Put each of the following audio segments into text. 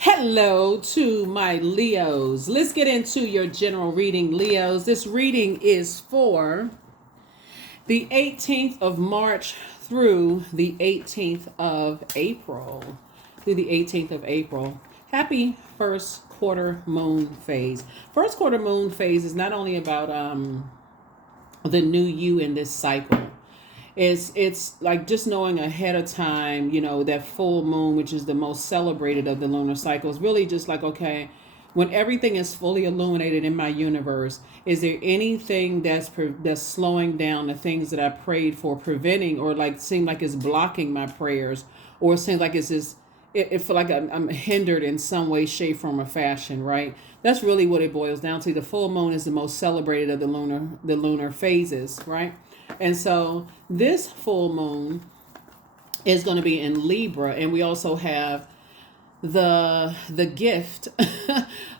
Hello to my Leos. Let's get into your general reading, Leos. This reading is for the 18th of March through the 18th of April. Happy first quarter moon phase. First quarter moon phase is not only about the new you in this cycle. It's like just knowing ahead of time, that full moon, which is the most celebrated of the lunar cycles, really just like, okay, when everything is fully illuminated in my universe, is there anything that's slowing down the things that I prayed for, preventing, or like seem like it's blocking my prayers, or it seems like it's just it feel like I'm hindered in some way, shape, form, or fashion, right? That's really what it boils down to. The full moon is the most celebrated of the lunar phases, right? And so this full moon is going to be in Libra, and we also have the gift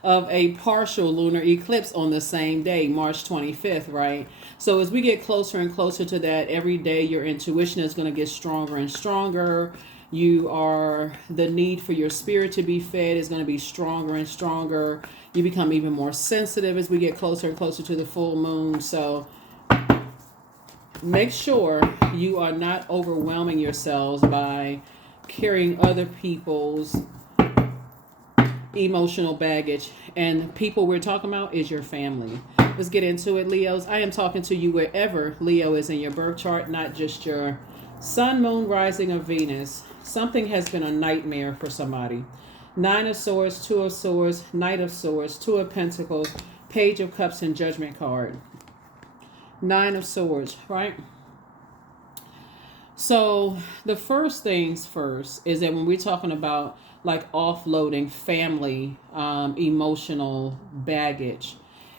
of a partial lunar eclipse on the same day, March 25th, right? So as we get closer and closer to that, every day your intuition is going to get stronger and stronger. The need for your spirit to be fed is going to be stronger and stronger. You become even more sensitive as we get closer and closer to the full moon. So make sure you are not overwhelming yourselves by carrying other people's emotional baggage. And people we're talking about is your family. Let's get into it, Leos. I am talking to you wherever Leo is in your birth chart, not just your sun, moon, rising, or Venus. Something has been a nightmare for somebody. Nine of Swords, Two of Swords, Knight of Swords, Two of Pentacles, Page of Cups, and Judgment card. Nine of Swords, right? So the first things first is that when we're talking about like offloading family emotional baggage,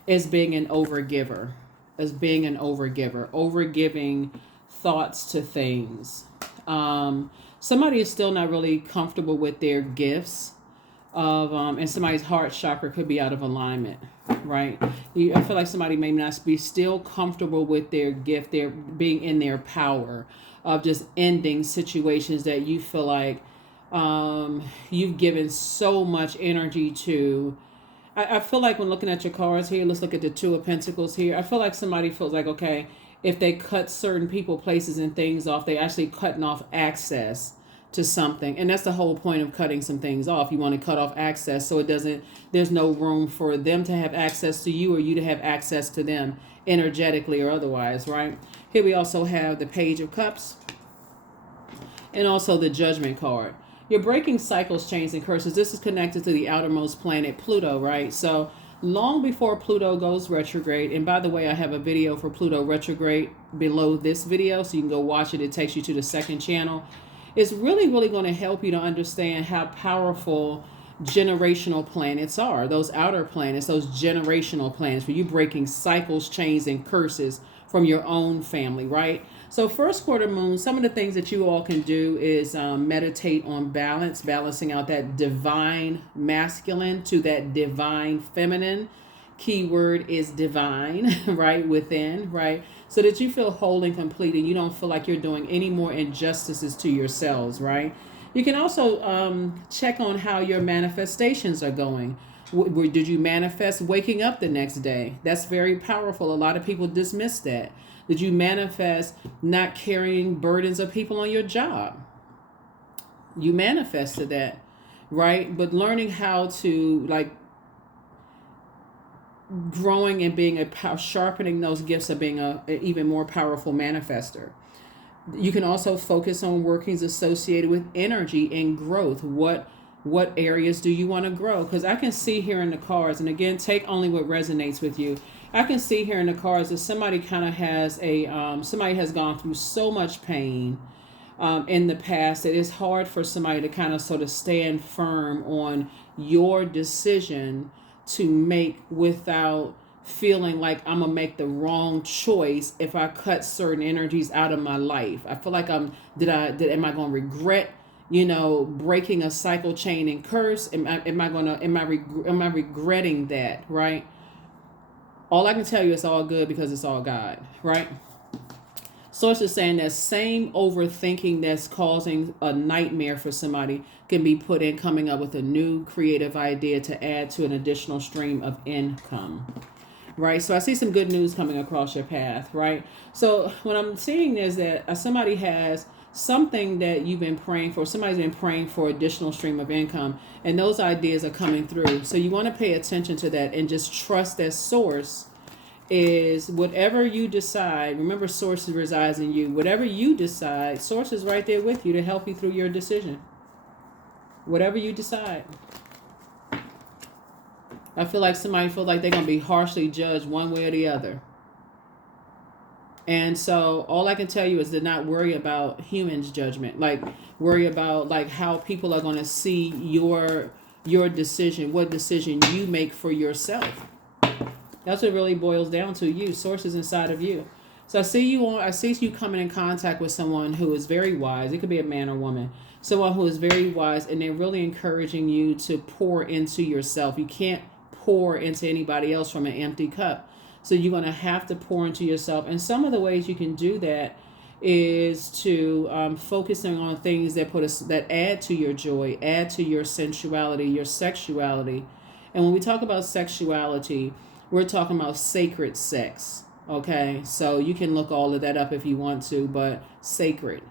is being an overgiver, overgiving thoughts to things. Somebody is still not really comfortable with their gifts and somebody's heart chakra could be out of alignment, right? I feel like somebody may not be still comfortable with their gift, they're being in their power of just ending situations that you feel like you've given so much energy to. I feel like when looking at your cards here, let's look at the Two of Pentacles here. I feel like somebody feels like, okay, if they cut certain people, places, and things off, they actually cutting off access to something. And that's the whole point of cutting some things off. You want to cut off access so there's no room for them to have access to you or you to have access to them energetically or otherwise, right? Here we also have the Page of Cups and also the Judgment card. You're breaking cycles, chains, and curses. This is connected to the outermost planet, Pluto, right? So long before Pluto goes retrograde, and by the way, I have a video for Pluto retrograde below this video, so you can go watch it. It takes you to the second channel. It's really, really going to help you to understand how powerful generational planets are. Those outer planets, those generational planets, where you're breaking cycles, chains, and curses from your own family, right? So first quarter moon, some of the things that you all can do is meditate on balancing out that divine masculine to that divine feminine. Keyword is divine, right? Within, right? So that you feel whole and complete and you don't feel like you're doing any more injustices to yourselves, right? You can also check on how your manifestations are going. Did you manifest waking up the next day? That's very powerful. A lot of people dismiss that. Did you manifest not carrying burdens of people on your job? You manifested that, right? But learning how to growing and being sharpening those gifts of being a even more powerful manifester. You can also focus on workings associated with energy and growth. What areas do you want to grow? Because I can see here in the cards, and again, take only what resonates with you. I can see here in the cards that somebody kind of has somebody has gone through so much pain in the past that it's hard for somebody to kind of sort of stand firm on your decision to make without feeling like I'm gonna make the wrong choice if I cut certain energies out of my life. I feel like am I gonna regret breaking a cycle, chain, and curse? Am I regretting that, right? All I can tell you is all good because it's all God, right? Source is saying that same overthinking that's causing a nightmare for somebody can be put in coming up with a new creative idea to add to an additional stream of income. Right? So I see some good news coming across your path, right? So what I'm seeing is that somebody has something that you've been praying for. Somebody's been praying for additional stream of income, and those ideas are coming through. So you want to pay attention to that and just trust that source is whatever you decide. Remember, source resides in you. Whatever you decide, source is right there with you to help you through your decision. Whatever you decide. I feel like somebody feels like they're going to be harshly judged one way or the other. And so all I can tell you is to not worry about humans' judgment. Like, worry about like how people are going to see your decision, what decision you make for yourself. That's what it really boils down to. You, sources inside of you. So I see you coming in contact with someone who is very wise. It could be a man or woman. Someone who is very wise, and they're really encouraging you to pour into yourself. You can't pour into anybody else from an empty cup. So you're going to have to pour into yourself. And some of the ways you can do that is to focusing on things that add to your joy, add to your sensuality, your sexuality. And when we talk about sexuality, we're talking about sacred sex. Okay, so you can look all of that up if you want to, but sacred.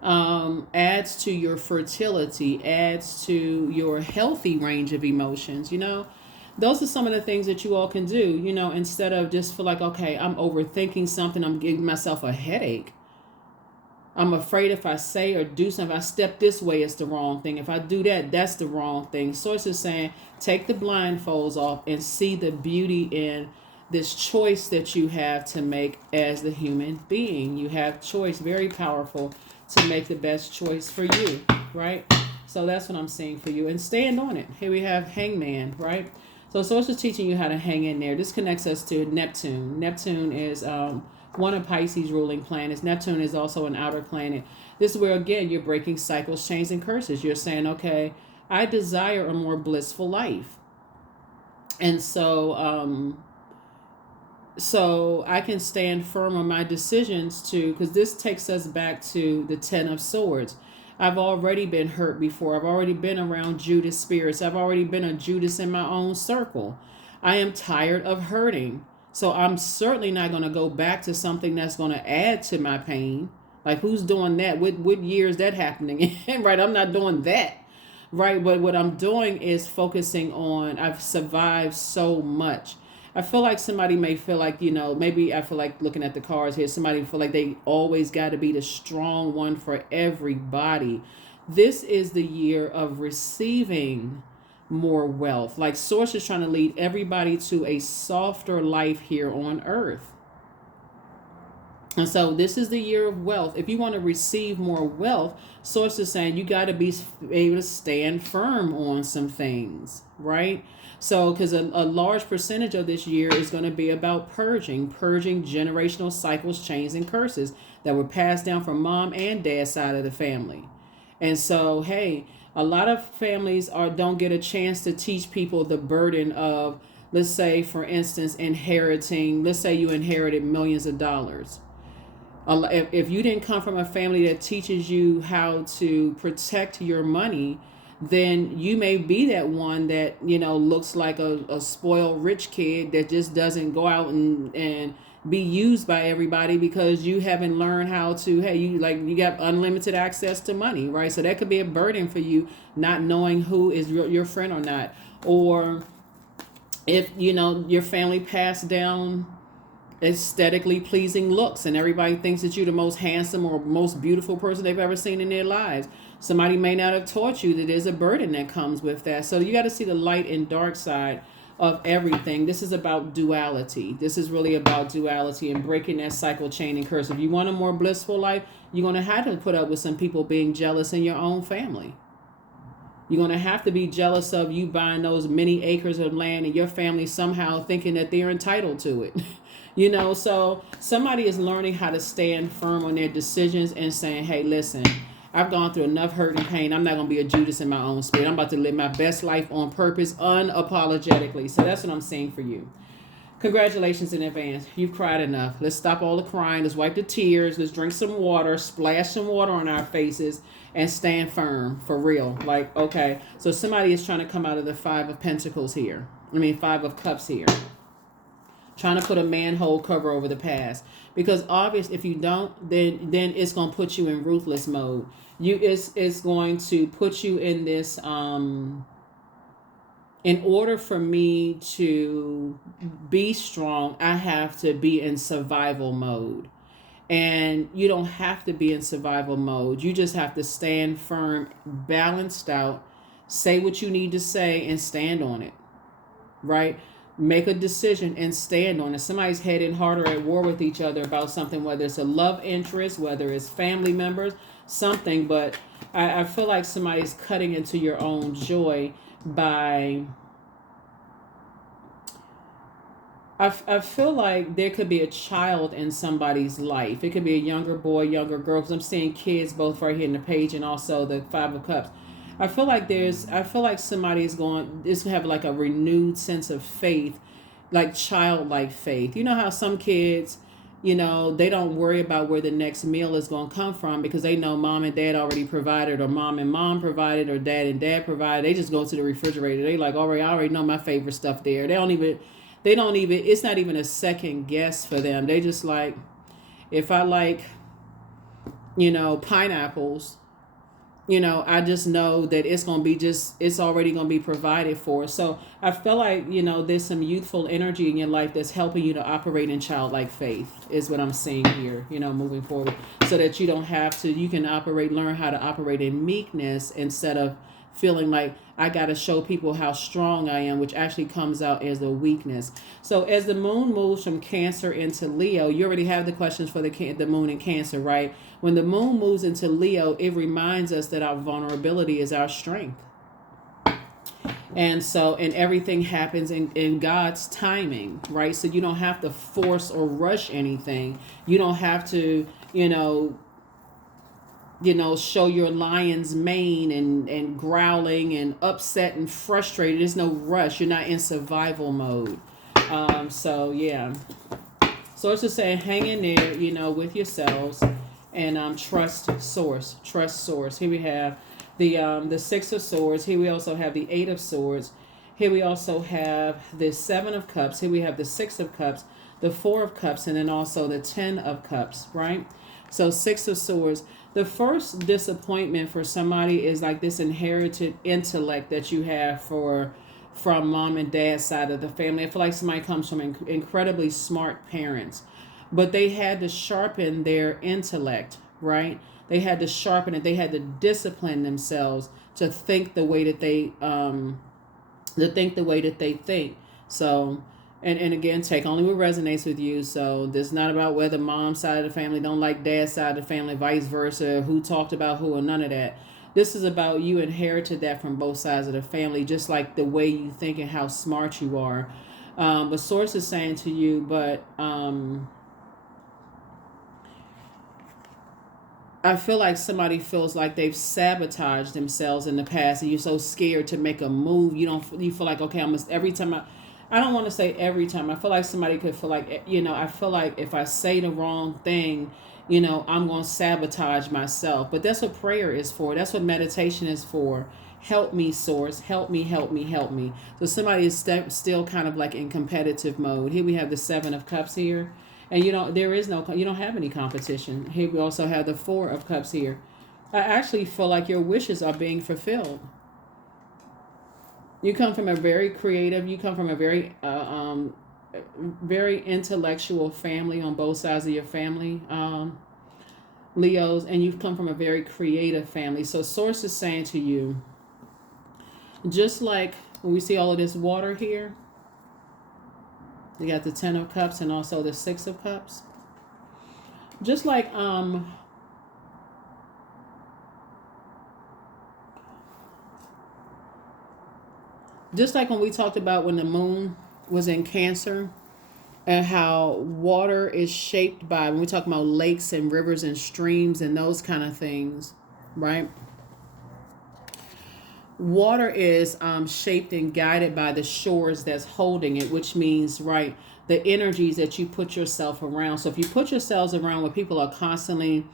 Adds to your fertility, adds to your healthy range of emotions. Those are some of the things that you all can do, instead of just feel like, okay, I'm overthinking something, I'm giving myself a headache. I'm afraid if I say or do something, if I step this way, it's the wrong thing. If I do that, that's the wrong thing. Source is saying, take the blindfolds off and see the beauty in this choice that you have to make as the human being. You have choice, very powerful, to make the best choice for you, right? So that's what I'm seeing for you. And stand on it. Here we have Hangman, right? So Source is teaching you how to hang in there. This connects us to Neptune. Neptune is one of Pisces' ruling planets. Neptune is also an outer planet. This is where, again, you're breaking cycles, chains, and curses. You're saying, okay, I desire a more blissful life. And so I can stand firm on my decisions because this takes us back to the Ten of Swords. I've already been hurt before. I've already been around Judas spirits. I've already been a Judas in my own circle. I am tired of hurting. So I'm certainly not going to go back to something that's going to add to my pain. Like, who's doing that? What year is that happening in? Right? I'm not doing that. Right? But what I'm doing is focusing on, I've survived so much. I feel like somebody may feel like, maybe I feel like looking at the cards here, somebody feel like they always got to be the strong one for everybody. This is the year of receiving more wealth. Like, Source is trying to lead everybody to a softer life here on earth. And so this is the year of wealth. If you want to receive more wealth, Source is saying you got to be able to stand firm on some things, right? So, because a large percentage of this year is going to be about purging generational cycles, chains, and curses that were passed down from mom and dad's side of the family. And so, hey, a lot of families don't get a chance to teach people the burden of, let's say, for instance, let's say you inherited millions of dollars. If you didn't come from a family that teaches you how to protect your money, then you may be that one that, looks like a spoiled rich kid that just doesn't go out and be used by everybody because you haven't learned how to, you got unlimited access to money, right? So that could be a burden for you, not knowing who is your friend or not. Or if, your family passed down aesthetically pleasing looks and everybody thinks that you're the most handsome or most beautiful person they've ever seen in their lives. Somebody may not have taught you that there's a burden that comes with that. So you got to see the light and dark side of everything. This is about duality. This is really about duality and breaking that cycle, chain, and curse. If you want a more blissful life, you're going to have to put up with some people being jealous in your own family. You're going to have to be jealous of you buying those many acres of land and your family somehow thinking that they're entitled to it. So somebody is learning how to stand firm on their decisions and saying, hey, listen, I've gone through enough hurt and pain. I'm not going to be a Judas in my own spirit. I'm about to live my best life on purpose, unapologetically. So that's what I'm saying for you. Congratulations in advance. You've cried enough. Let's stop all the crying. Let's wipe the tears. Let's drink some water, splash some water on our faces, and stand firm for real. Like, okay. So somebody is trying to come out of the Five of Pentacles here. Five of Cups here. Trying to put a manhole cover over the past. Because obviously, if you don't, then it's going to put you in ruthless mode. It's going to put you in this... in order for me to be strong, I have to be in survival mode. And you don't have to be in survival mode. You just have to stand firm, balanced out, say what you need to say, and stand on it. Right? Make a decision and stand on it. Somebody's headed harder at war with each other about something, whether it's a love interest, whether it's family members, something. But I feel like somebody's cutting into your own joy by... I feel like there could be a child in somebody's life. It could be a younger boy, younger girl, because I'm seeing kids both right here in the page and also the Five of Cups. I feel like somebody is going to have like a renewed sense of faith, like childlike faith. You know how some kids, they don't worry about where the next meal is going to come from because they know mom and dad already provided, or mom and mom provided, or dad and dad provided. They just go to the refrigerator. They like, all right, I already know my favorite stuff there. They don't even, it's not even a second guess for them. They just like, if I like, pineapples, I just know that it's going to be it's already going to be provided for. So I feel like, there's some youthful energy in your life that's helping you to operate in childlike faith is what I'm seeing here, moving forward, so that you don't have to, you can learn how to operate in meekness instead of feeling like I got to show people how strong I am, which actually comes out as a weakness. So as the moon moves from Cancer into Leo, you already have the questions for the moon in Cancer, right? When the moon moves into Leo, it reminds us that our vulnerability is our strength. And everything happens in God's timing, right? So you don't have to force or rush anything. You don't have to, show your lion's mane and growling and upset and frustrated. There's no rush. You're not in survival mode. Yeah. So it's just saying, hang in there, with yourselves, and trust source. Trust source. Here we have the Six of Swords. Here we also have the Eight of Swords. Here we also have the Seven of Cups. Here we have the Six of Cups, the Four of Cups, and then also the Ten of Cups, right? So Six of Swords. The first disappointment for somebody is like this inherited intellect that you have from mom and dad's side of the family. I feel like somebody comes from incredibly smart parents, but they had to sharpen their intellect, right? They had to sharpen it. They had to discipline themselves to think the way that they think. So, and again, take only what resonates with you. So this is not about whether mom's side of the family don't like dad's side of the family, vice versa, who talked about who, or none of that. This is about you inherited that from both sides of the family, just like the way you think and how smart you are. But Source is saying to you, I feel like somebody feels like they've sabotaged themselves in the past, and you're so scared to make a move. You feel like, okay, I don't want to say every time. I feel like somebody could feel like, I feel like if I say the wrong thing, I'm going to sabotage myself. But that's what prayer is for. That's what meditation is for. Help me, Source. Help me, help me, help me. So somebody is still kind of like in competitive mode. Here we have the Seven of Cups here. And you don't have any competition. Here we also have the Four of Cups here. I actually feel like your wishes are being fulfilled. You come from a very creative, very intellectual family on both sides of your family, Leos, and you've come from a very creative family. So Source is saying to you, just like when we see all of this water here, you got the Ten of Cups and also the Six of Cups. Just like when we talked about when the moon was in Cancer and how water is shaped by, when we talk about lakes and rivers and streams and those kind of things, right? Water is shaped and guided by the shores that's holding it, which means, right, the energies that you put yourself around. So if you put yourselves around where people are constantly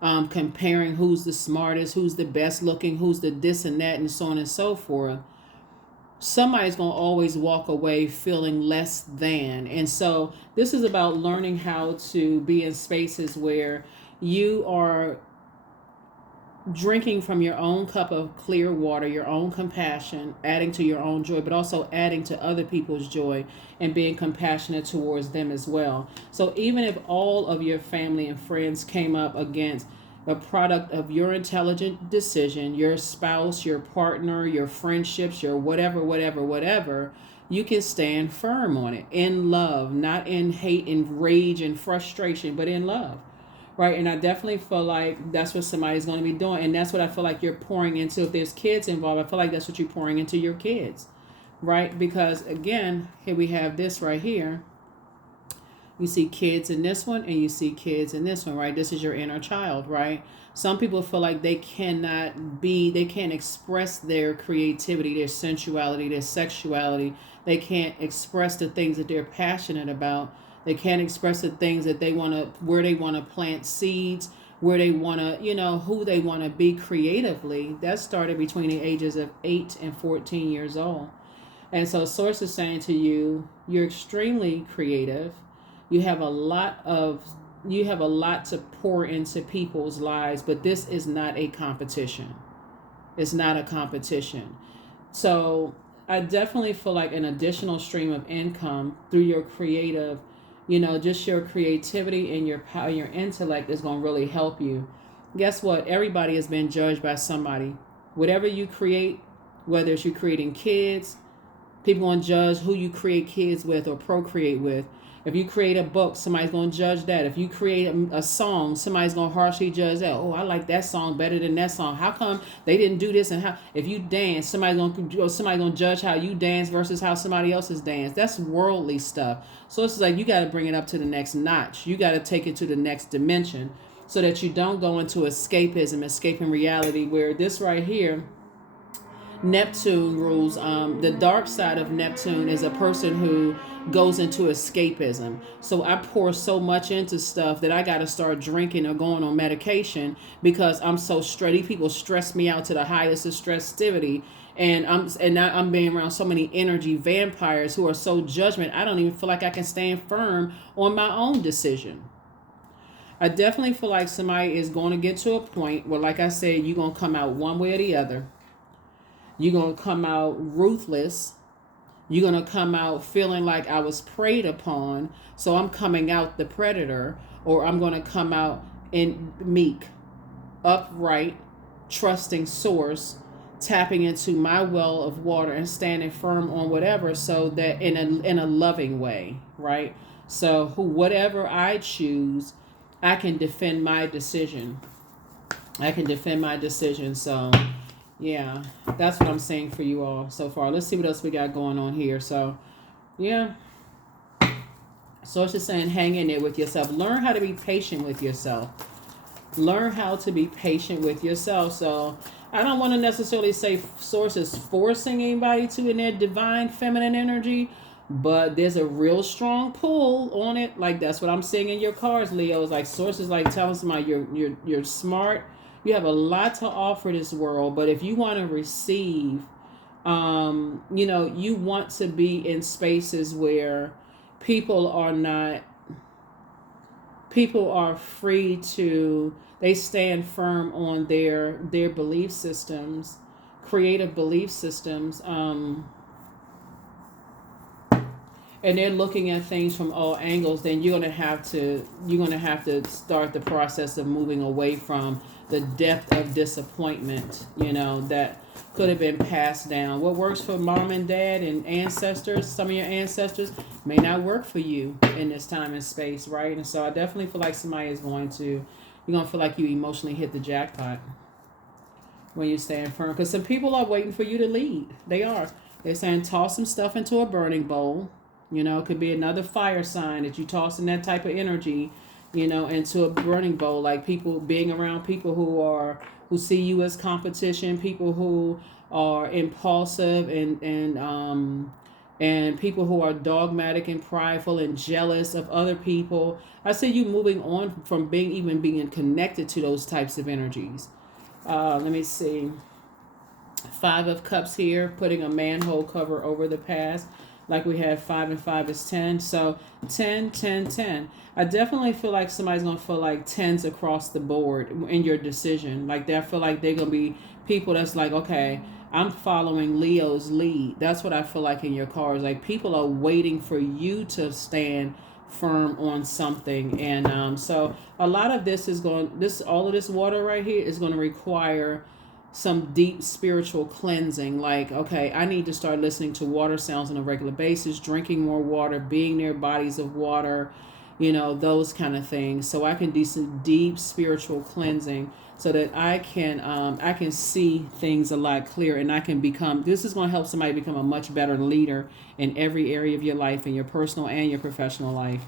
comparing who's the smartest, who's the best looking, who's the this and that, and so on and so forth, somebody's going to always walk away feeling less than. And so this is about learning how to be in spaces where you are drinking from your own cup of clear water, your own compassion, adding to your own joy, but also adding to other people's joy and being compassionate towards them as well. So even if all of your family and friends came up against a product of your intelligent decision, your spouse, your partner, your friendships, your whatever, you can stand firm on it in love, not in hate and rage and frustration, but in love. Right. And I definitely feel like that's what somebody's going to be doing. And that's what I feel like you're pouring into. If there's kids involved, I feel like that's what you're pouring into your kids. Right. Because again, here we have this right here. You see kids in this one and you see kids in this one. Right. This is your inner child. Right. Some people feel like they can't express their creativity, their sensuality, their sexuality. They can't express the things that they're passionate about. They can't express the things that they want to, where they want to plant seeds, where they want to, who they want to be creatively. That started between the ages of 8 and 14 years old. And so Source is saying to you, you're extremely creative. You have a lot to pour into people's lives, but this is not a competition. It's not a competition. So I definitely feel like an additional stream of income through your creative, just your creativity and your power, your intellect is going to really help you. Guess what? Everybody has been judged by somebody. Whatever you create, whether it's you creating kids, people going to judge who you create kids with or procreate with. If you create a book, somebody's going to judge that. If you create a song, somebody's going to harshly judge that. Oh, I like that song better than that song. How come they didn't do this? And how? If you dance, somebody's going to judge how you dance versus how somebody else's dance. That's worldly stuff. So it's like you got to bring it up to the next notch. You got to take it to the next dimension so that you don't go into escapism, escaping reality, where this right here, Neptune rules. The dark side of Neptune is a person who goes into escapism. So I pour so much into stuff that I got to start drinking or going on medication because I'm so stressed. People stress me out to the highest of stressivity. And I'm being around so many energy vampires who are so judgment. I don't even feel like I can stand firm on my own decision. I definitely feel like somebody is going to get to a point where, like I said, you're going to come out one way or the other. You're going to come out ruthless. You're going to come out feeling like I was preyed upon, so I'm coming out the predator, or I'm going to come out in meek, upright, trusting source, tapping into my well of water and standing firm on whatever, so that in a loving way, right? So whatever I choose, I can defend my decision. So yeah, that's what I'm saying for you all so far. Let's see what else we got going on here. So, yeah. So it's just saying hang in there with yourself. Learn how to be patient with yourself. Learn how to be patient with yourself. So I don't want to necessarily say Source is forcing anybody to in their divine feminine energy, but there's a real strong pull on it. Like that's what I'm seeing in your cards, Leo. It's like Source is like telling somebody you're smart. You have a lot to offer this world, but if you want to receive, you want to be in spaces where people are free to, they stand firm on their belief systems, creative belief systems, and they're looking at things from all angles, then you're gonna have to start the process of moving away from the depth of disappointment, that could have been passed down. What works for mom and dad and ancestors, some of your ancestors, may not work for you in this time and space, right? And so I definitely feel like somebody is you're gonna feel like you emotionally hit the jackpot when you stand firm. Because some people are waiting for you to lead. They are. They're saying toss some stuff into a burning bowl. It could be another fire sign that you toss in that type of energy, into a burning bowl. Like people being around people who see you as competition, people who are impulsive and and people who are dogmatic and prideful and jealous of other people. I see you moving on from being connected to those types of energies. Let me see. 5 of Cups here, putting a manhole cover over the past. Like we have 5 and 5 is 10. So 10, 10, 10. I definitely feel like somebody's going to feel like 10s across the board in your decision. Like they feel like they're going to be people that's like, okay, I'm following Leo's lead. That's what I feel like in your cards. Like people are waiting for you to stand firm on something. And so a lot of this is all of this water right here is going to require some deep spiritual cleansing. Like, okay, I need to start listening to water sounds on a regular basis, drinking more water, being near bodies of water, those kind of things, so I can do some deep spiritual cleansing so that I can see things a lot clearer, and I can become, this is going to help somebody become a much better leader in every area of your life, in your personal and your professional life,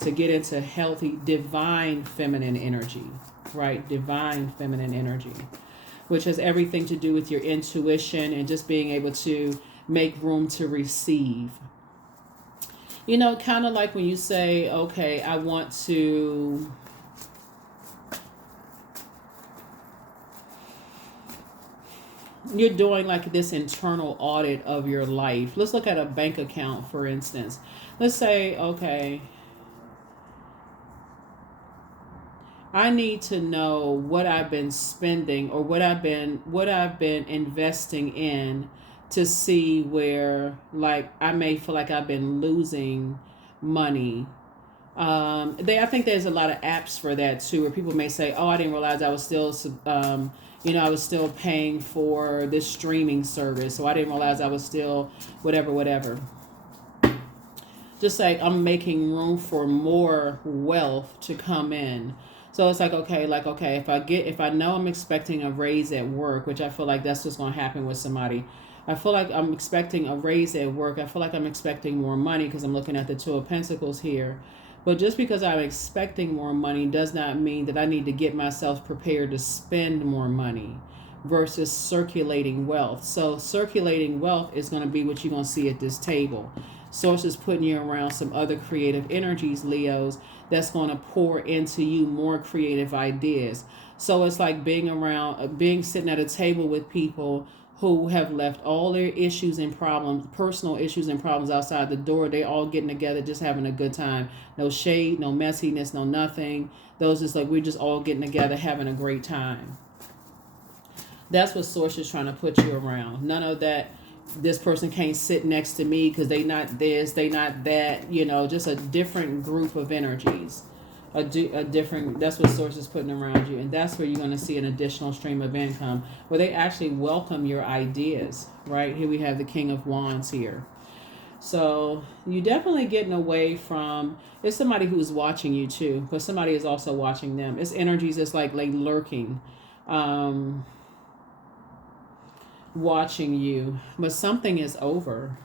to get into healthy divine feminine energy. Right, divine feminine energy, which has everything to do with your intuition and just being able to make room to receive. Kind of like when you say, okay, I want to, you're doing like this internal audit of your life. Let's look at a bank account, for instance. Let's say, okay, I need to know what I've been spending or what I've been investing in, to see where, like, I may feel like I've been losing money. I think there's a lot of apps for that too, where people may say, "Oh, I didn't realize I was still, I was still paying for this streaming service, so I didn't realize I was still whatever." Just like I'm making room for more wealth to come in. So it's like, okay, if I know I'm expecting a raise at work, which I feel like that's what's going to happen with somebody. I feel like I'm expecting a raise at work. I feel like I'm expecting more money because I'm looking at the 2 of Pentacles here. But just because I'm expecting more money does not mean that I need to get myself prepared to spend more money versus circulating wealth. So circulating wealth is going to be what you're going to see at this table. Source is putting you around some other creative energies, Leos, that's going to pour into you more creative ideas. So it's like sitting at a table with people who have left all their issues and problems, personal issues and problems outside the door. They all getting together, just having a good time. No shade, no messiness, no nothing. Those is like, we're just all getting together, having a great time. That's what Source is trying to put you around. None of that, this person can't sit next to me because they not this, they not that, just a different group of energies. A different, that's what Source is putting around you. And that's where you're going to see an additional stream of income, where they actually welcome your ideas, right? Here we have the King of Wands here. So you definitely getting away from, it's somebody who's watching you too, but somebody is also watching them. It's energies that's like lurking. Watching you, but something is over.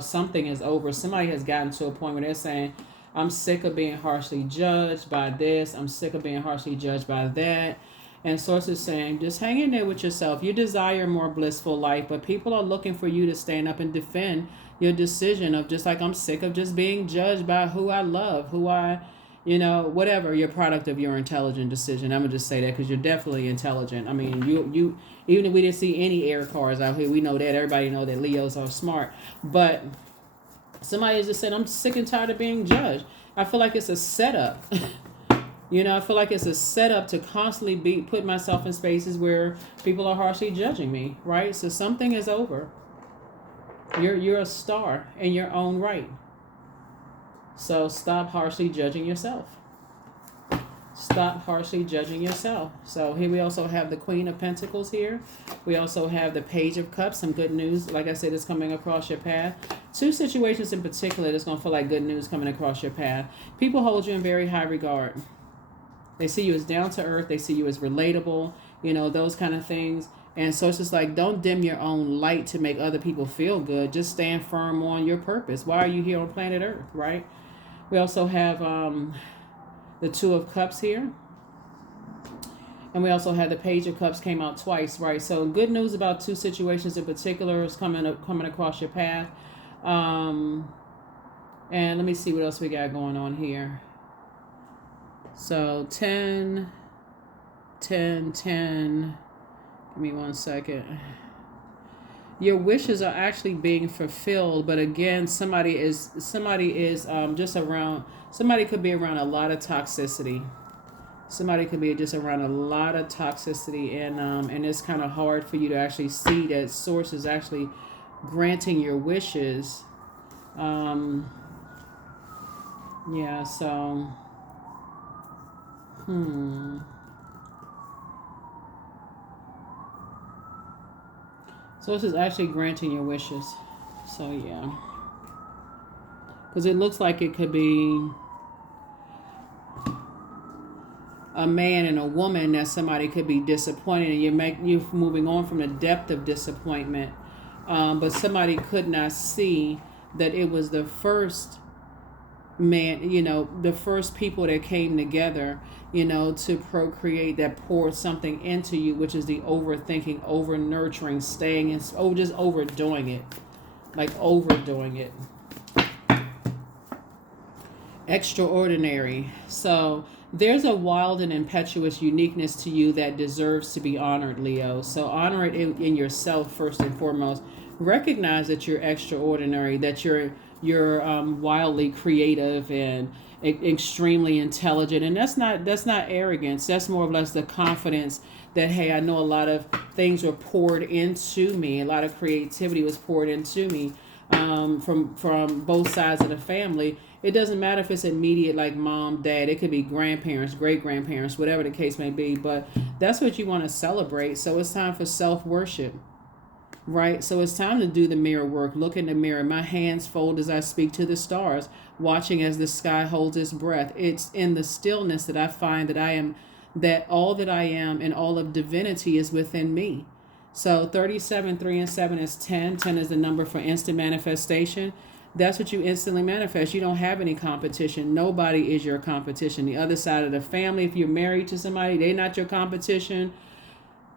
Something is over. Somebody has gotten to a point where they're saying, I'm sick of being harshly judged by this, I'm sick of being harshly judged by that. And Source is saying, just hang in there with yourself. You desire a more blissful life, but people are looking for you to stand up and defend your decision of, just like, I'm sick of just being judged by who I love, whatever, your product of your intelligent decision. I'm gonna just say that because you're definitely intelligent. I mean, you even if we didn't see any air cards out here, we know that, everybody know that Leos are smart. But somebody is just saying, I'm sick and tired of being judged. I feel like it's a setup. I feel like it's a setup to constantly put myself in spaces where people are harshly judging me, right? So something is over. You're a star in your own right. So stop harshly judging yourself. Stop harshly judging yourself. So here we also have the Queen of Pentacles here. We also have the Page of Cups. Some good news, like I said, is coming across your path. 2 situations in particular that's going to feel like good news coming across your path. People hold you in very high regard. They see you as down to earth. They see you as relatable, those kind of things. And so it's just like, don't dim your own light to make other people feel good. Just stand firm on your purpose. Why are you here on planet Earth, right? We also have the 2 of Cups here. And we also had the Page of Cups came out twice, right? So good news about two situations in particular is coming across your path. And let me see what else we got going on here. So 10, 10, 10. Give me 1 second. Your wishes are actually being fulfilled, but again, somebody is just around. Somebody could be around a lot of toxicity. Somebody could be just around a lot of toxicity, and it's kind of hard for you to actually see that source is actually granting your wishes. Yeah. So. So this is actually granting your wishes. So yeah. Because it looks like it could be a man and a woman that somebody could be disappointed, and you're moving on from the depth of disappointment. But somebody could not see that it was the first man, the first people that came together, to procreate, that poured something into you, which is the overthinking, over nurturing, staying in, just overdoing it, like overdoing it. Extraordinary. So there's a wild and impetuous uniqueness to you that deserves to be honored, Leo. So honor it in yourself first and foremost. Recognize that you're extraordinary, that you're wildly creative and extremely intelligent, and that's not arrogance. That's more or less the confidence that, hey, I know a lot of things were poured into me, a lot of creativity was poured into me, from both sides of the family. It doesn't matter if it's immediate, like mom, dad. It could be grandparents, great grandparents, whatever the case may be. But that's what you want to celebrate. So it's time for self worship. Right? So it's time to do the mirror work. Look in the mirror. My hands fold as I speak to the stars, watching as the sky holds its breath. It's in the stillness that I find that all that I am and all of divinity is within me. So 37, 3 and 7 is 10. 10 is the number for instant manifestation. That's what you instantly manifest. You don't have any competition. Nobody is your competition. The other side of the family, if you're married to somebody, they're not your competition.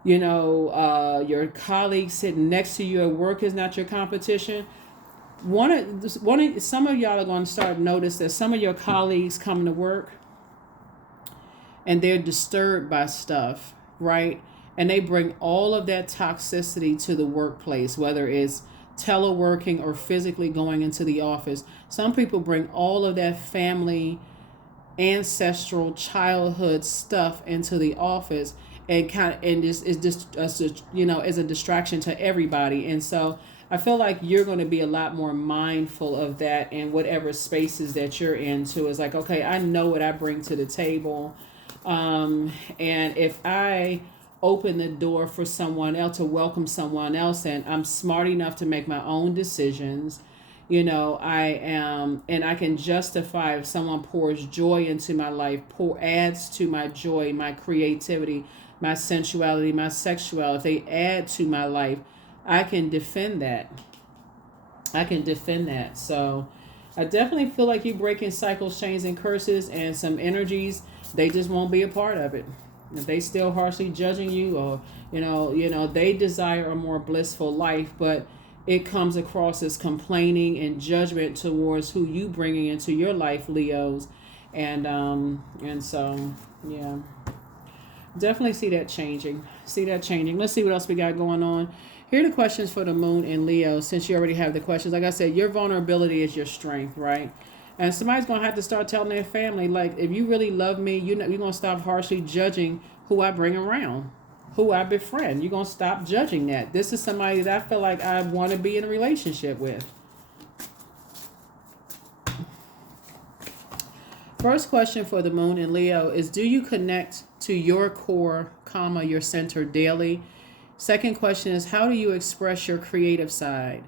Your colleague sitting next to you at work is not your competition. Some of y'all are going to start to notice that some of your colleagues come to work and they're disturbed by stuff, right? And they bring all of that toxicity to the workplace, whether it's teleworking or physically going into the office. Some people bring all of that family, ancestral, childhood stuff into the office, and is just as a distraction to everybody. And so I feel like you're going to be a lot more mindful of that in whatever spaces that you're into. It's like, okay, I know what I bring to the table, and if I open the door for someone else, to welcome someone else, and I'm smart enough to make my own decisions. I am, and I can justify if someone pours joy into my life, adds to my joy, my creativity, my sensuality, my sexuality. If they add to my life, I can defend that. So I definitely feel like you're breaking cycles, chains, and curses, and some energies. They just won't be a part of it. If they still harshly judging you, or they desire a more blissful life, but it comes across as complaining and judgment towards who you bringing into your life, Leos, and so yeah, definitely see that changing. Let's see what else we got going on. Here are the questions for the moon in Leo. Since you already have the questions, like I said, your vulnerability is your strength, right? And somebody's going to have to start telling their family, like, if you really love me, you're going to stop harshly judging who I bring around, who I befriend. You're going to stop judging that. This is somebody that I feel like I want to be in a relationship with. First question for the moon in Leo is, do you connect to your core, your center daily? Second question is, how do you express your creative side?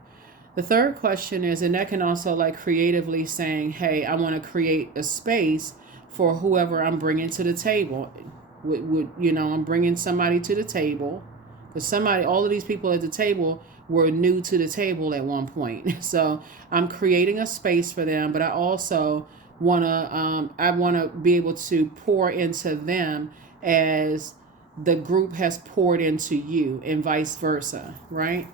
The third question is, and that can also like creatively saying, hey, I want to create a space for whoever I'm bringing to the table. I'm bringing somebody to the table, because all of these people at the table were new to the table at one point. So I'm creating a space for them, but I also want to be able to pour into them as the group has poured into you, and vice versa, right?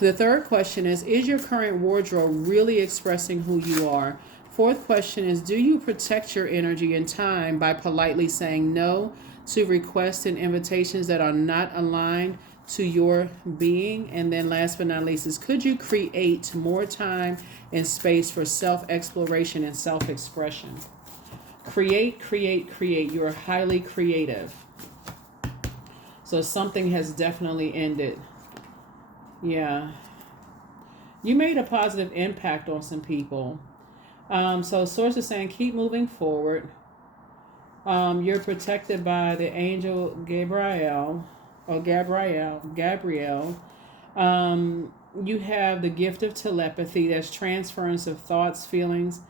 The third question is your current wardrobe really expressing who you are? Fourth question is, do you protect your energy and time by politely saying no to requests and invitations that are not aligned to your being? And then last but not least is, could you create more time and space for self-exploration and self-expression? Create, create, create. You are highly creative. So something has definitely ended. Yeah. You made a positive impact on some people. So source is saying keep moving forward. You're protected by the angel Gabriel. You have the gift of telepathy, that's transference of thoughts, feelings,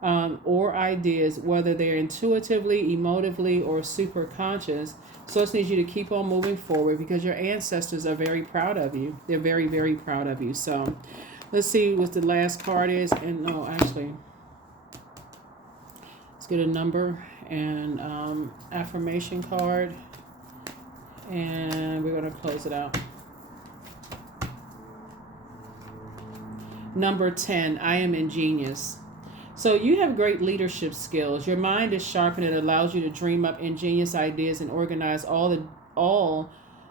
or ideas, whether they're intuitively, emotively, or super conscious. So it needs you to keep on moving forward because your ancestors are very proud of you. They're very, very proud of you. So let's see what the last card is. And no, actually, let's get a number and affirmation card. And we're going to close it out. Number 10, I am ingenious. So you have great leadership skills. Your mind is sharp and it allows you to dream up ingenious ideas and organize all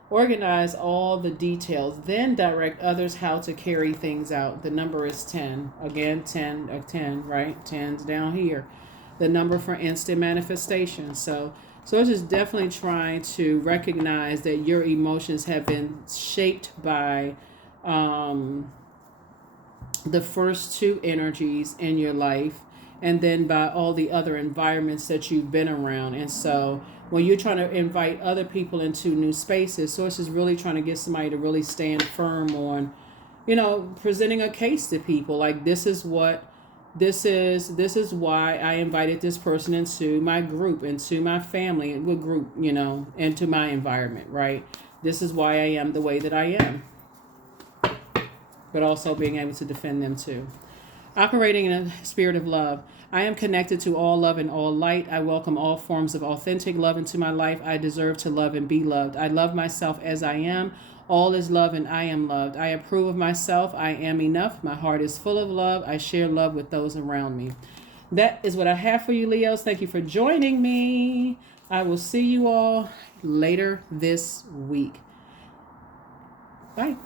the details, then direct others how to carry things out. The number is 10. Again, 10, right? 10's down here. The number for instant manifestation. So it's just definitely trying to recognize that your emotions have been shaped by the first two energies in your life, and then by all the other environments that you've been around. And so when you're trying to invite other people into new spaces, Source is really trying to get somebody to really stand firm on, presenting a case to people. Like, this is why I invited this person into my group, into my family, into my environment, right? This is why I am the way that I am. But also being able to defend them too. Operating in a spirit of love. I am connected to all love and all light. I welcome all forms of authentic love into my life. I deserve to love and be loved. I love myself as I am. All is love and I am loved. I approve of myself. I am enough. My heart is full of love. I share love with those around me. That is what I have for you, Leos. Thank you for joining me. I will see you all later this week. Bye.